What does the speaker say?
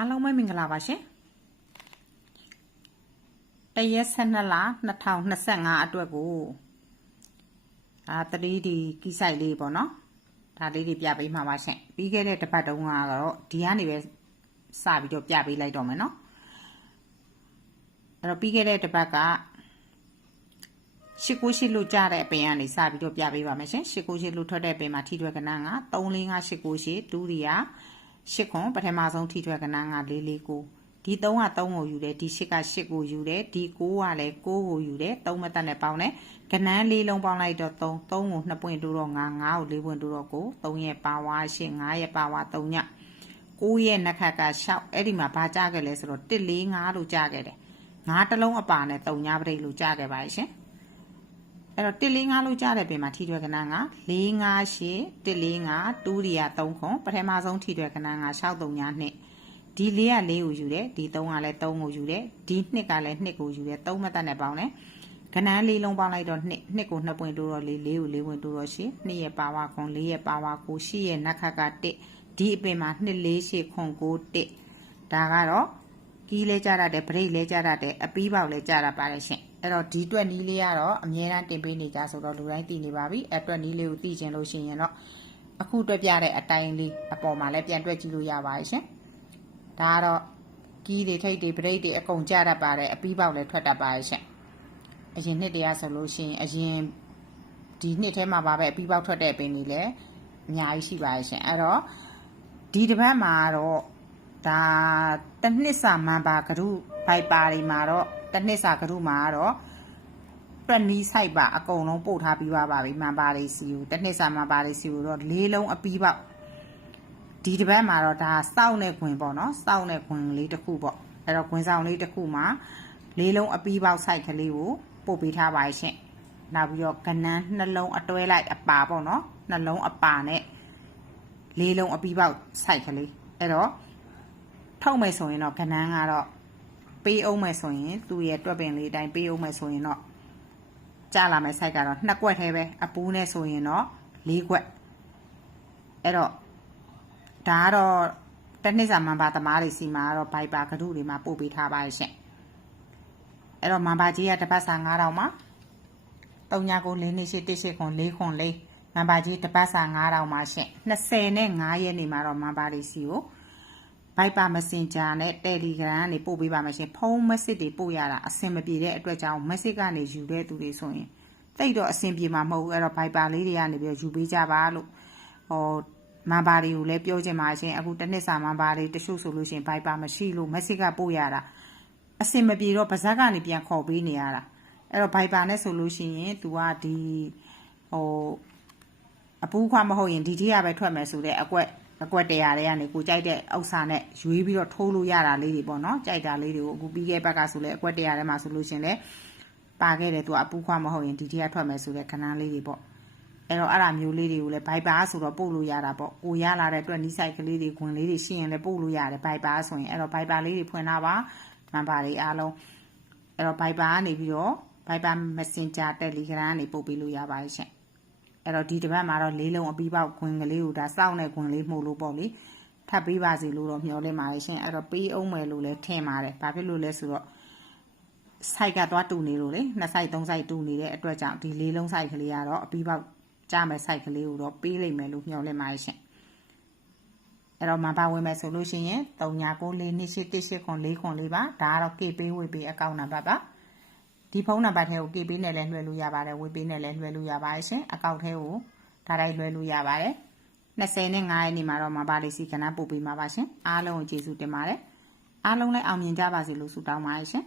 အားလုံးပဲမင်္ဂလာပါရှင်တရက်12လ2025အတွက်ကိုဒါတတိဒီကိဆိုင်လေးပေါ့နော်ဒါလေးတွေပြပေးမှာပါရှင်ပြီးခဲ့တဲ့တစ်ပတ်တုန်းကတော့ဒီကနေပဲစပြီးတော့ပြပေးလိုက်တော့မယ်နော်အဲ့တော့ပြီးခဲ့တဲ့တစ်ပတ်ကရှစ်ကိုရှစ်လို့ကြားတဲ့အပင်ကနေစပြီးတော့ပြပေးပါမယ်ရှင်ရှစ်ကိုရှစ်လို့ထွက်တဲ့အပင်မှာထိထွဲကနန်းက3 4 5ရှစ်ကိုရှစ်ဒူရီယာရှ စ်ခွန်ပထမဆုံးထိထွဲကနန်းက4 4ကိုဒီ3က3ကိုယူတယ်ဒီ8က8ကိုယူတယ်ဒီ9ကလည်း9ကိုယူတယ်3မတက်နဲ့ပေါင်းတယ်ကနန်းလေးလုံးပေါင်းလိုက်တော့3 3ကို2ပွင့်တိုးတော့9 9ကို4ပွင့်တိုးတော့9 3ရဲ့ပါဝါ8 5ရဲ့ပါဝါ3ည9ရဲ့နှက်ခတ်က6အဲ့ဒီမှာဘာကြခဲ့လဲဆိုတော့1 4 5လို့ကြခဲ့တယ်9တလုံးအပါနဲ့3ညပရိတ်လို့ကြခဲ့ပါရှင် အဲ့တော့145လို့ကြားတဲ့ပြင်မှာထိထွဲကနန်းက458 145တူရီယာ3ခွန်ပထမဆုံးထိထွဲကနန်းက63ညနှစ်ဒီ4က4ကိုယူတယ်ဒီ3ကလည်း3ကိုယူတယ်ဒီ2ကလည်း2ကိုယူတယ်3မတက်နဲ့ပေါင်းတယ်ကနန်းလေးလုံးပေါင်းလိုက်တော့2 2ကို2ပွင့်တိုးတော့4 4ကို4ပွင့်တိုးတော့8 2ရဲ့ပါဝါခွန်4ရဲ့ပါဝါ9 8ရဲ့နက်ခတ်က1ဒီအပင်မှာ2 4 8ခွန်9 1ဒါကတော့ ကီးလဲကြရတဲ့ဗရိတ်လဲကြရတဲ့အပီးပေါက်လဲကြရပါတယ်ရှင်အဲ့တော့ဒီတွက်နီးလေးကတော့အမြဲတမ်းတင်ပေးနေကြဆိုတော့လူတိုင်းသိနေပါပြီအဲ့တွက်နီးလေးကိုသိချင်လို့ရှိရင်တော့အခုတွက်ပြတဲ့အတိုင်းလေးအပေါ်မှာလည်းပြန်တွက်ကြည့်လို့ရပါတယ်ရှင်ဒါကတော့ကီးတွေထိတ်တွေဗရိတ်တွေအကုန်ကြရပါတယ်အပီးပေါက်လည်းထွက်တတ်ပါတယ်ရှင်အရင်နှစ်တည်းကဆိုလို့ရှိရင်အရင်ဒီနှစ်ထဲမှာပါပဲအပီးပေါက်ထွက်တဲ့ပင်တွေလည်းအများကြီးရှိပါတယ်ရှင်အဲ့တော့ဒီတစ်ပတ်မှာတော့ ဒါတစ်နှစ်စာမှန်ပါကရုဘိုက်ပါတွေမှာတော့တစ်နှစ်စာကရုမှာတော့တွက်နီးဆိုင်ပါအကုန်လုံးပို့ထားပြီးပါပါပြီမှန်ပါတွေစီကိုတစ်နှစ်စာမှန်ပါတွေစီကိုတော့လေးလုံးအပီးပေါက်ဒီတစ်ပတ်မှာတော့ဒါစောက်နဲ့ခွင်ပေါ့နော်စောက်နဲ့ခွင်လေးတစ်ခုပေါ့အဲ့တော့ခွင်ဆောင်လေးတစ်ခုမှာလေးလုံးအပီးပေါက်ဆိုင်ကလေးကိုပို့ပေးထားပါရှင့်နောက်ပြီးတော့ကနန်းနှလုံးအတွဲလိုက်အပါပေါ့နော်နှလုံးအပါနဲ့လေးလုံးအပီးပေါက်ဆိုင်ကလေးအဲ့တော့ ထုတ်မယ်ဆိုရင်တော့ကနန်းကတော့ပေးအောင်မယ်ဆိုရင်သူ့ရဲ့တွက်ပင်လေးအတိုင်းပေးအောင်မယ်ဆိုရင်တော့ကြာလာမယ် site ကတော့နှစ်ကွက်သေးပဲအပူးနဲ့ဆိုရင်တော့၄ကွက်အဲ့တော့ဒါကတော့တစ်နှစ်စာမန်ပါသမားတွေစီမှာကတော့ဘိုက်ပါကတုတွေမှာပို့ပေးထားပါရဲ့ရှင့်အဲ့တော့မန်ပါကြီးကတစ်ပတ်စာ9000မှာ3ညကို4နှစ်ရှိ1ရှိခွန်4ခွန်4မန်ပါကြီးတစ်ပတ်စာ9000မှာရှင့်20နဲ့5ရက်နေမှာတော့မန်ပါတွေစီကို Viber Messenger နဲ့ Telegram ကနေပို့ပေးပါမယ်ရှင်ဖုန်း message တွေပို့ရတာအဆင်မပြေတဲ့အတွက်ကြောင့် message ကနေယူတဲ့သူတွေဆိုရင်တိတ်တော့အဆင်ပြေမှာမဟုတ်ဘူးအဲ့တော့ Viber လေးတွေကနေပြီးယူပေးကြပါလို့ဟောမန်ပါတွေကိုလည်းပြောချင်ပါရှင်အခုတစ်နှစ်စာမန်ပါတွေတချို့ဆိုလို့ရှိရင် Viber မရှိလို့ message ကပို့ရတာအဆင်မပြေတော့ပါဇက်ကနေပြန်ခေါ်ပေးနေရတာအဲ့တော့ Viber နဲ့ဆိုလို့ရှိရင် तू ကဒီဟိုအပူးခွမဟုတ်ရင်ဒီတိရပဲထွက်မယ်ဆိုတဲ့အကွက် အကွက်တရားတွေကနေကိုကြိုက်တဲ့ဥစ္စာနဲ့ရွေးပြီးတော့ထိုးလို့ရတာလေးတွေပေါ့နော်ကြိုက်တာလေးတွေကိုအခုပြီးခဲ့ဘက်ကဆိုလဲအကွက်တရားထဲမှာဆိုလို့ရှင်လဲပါခဲ့တယ်သူကအပူခွမဟုတ်ရင်ဒီတရားထွက်မယ်ဆိုတဲ့ခဏလေးတွေပေါ့အဲ့တော့အဲ့ဒါမျိုးလေးတွေကိုလည်းဘိုက်ပါဆိုတော့ပို့လို့ရတာပေါ့ကိုရလာတဲ့အတွက်နီးဆိုင်ကလေးတွေခွင်လေးတွေရှိရင်လည်းပို့လို့ရတယ်ဘိုက်ပါဆိုရင်အဲ့တော့ဘိုက်ပါလေးတွေဖွင့်ထားပါနံပါတ်တွေအားလုံးအဲ့တော့ဘိုက်ပါကနေပြီးတော့ဘိုက်ပါ Messenger Telegram ကနေပို့ပေးလို့ရပါတယ်ရှင် အဲ့တော့ဒီတစ်ပတ်မှာတော့လေးလုံးအပြီးပေါက်ခွင်ကလေးကိုဒါစောင့်တဲ့ခွင်လေးမှုလို့ပေါ့လေထပ်ပေးပါစီလို့တော့မျှော်လင့်ပါတယ်ရှင်အဲ့တော့ပေးအောင်မယ်လို့လည်းထင်ပါတယ်ဘာဖြစ်လို့လဲဆိုတော့ site ကသွားတူနေလို့လေနှစ် site သုံး site တူနေတဲ့အတွက်ကြောင့်ဒီလေးလုံး site ကလေးကတော့အပြီးပေါက်ကြားမယ် site ကလေးကိုတော့ပေးလိုက်မယ်လို့မျှော်လင့်ပါတယ်ရှင်အဲ့တော့မပါဝင်မယ်ဆိုလို့ရှိရင်3994 2818ခွန်4ခွန်4ပါဒါကတော့ K ပေးဝေပေးအကောင့်နံပါတ်ပါ ဒီဖုန်းနံပါတ်ထဲကို KB နဲ့လည်းလွှဲလို့ရပါတယ်ဝေပေးနဲ့လည်းလွှဲလို့ရပါတယ်ရှင်အကောင့်ထဲကိုဒါတိုင်းလွှဲလို့ရပါတယ်20နဲ့9ရက်နေ့မှာတော့မပါလေးစီကဏ္ဍပို့ပေးမှာပါရှင်အားလုံးကိုကျေးဇူးတင်ပါတယ်အားလုံးလည်းအောင်မြင်ကြပါစေလို့ဆုတောင်းပါတယ်ရှင်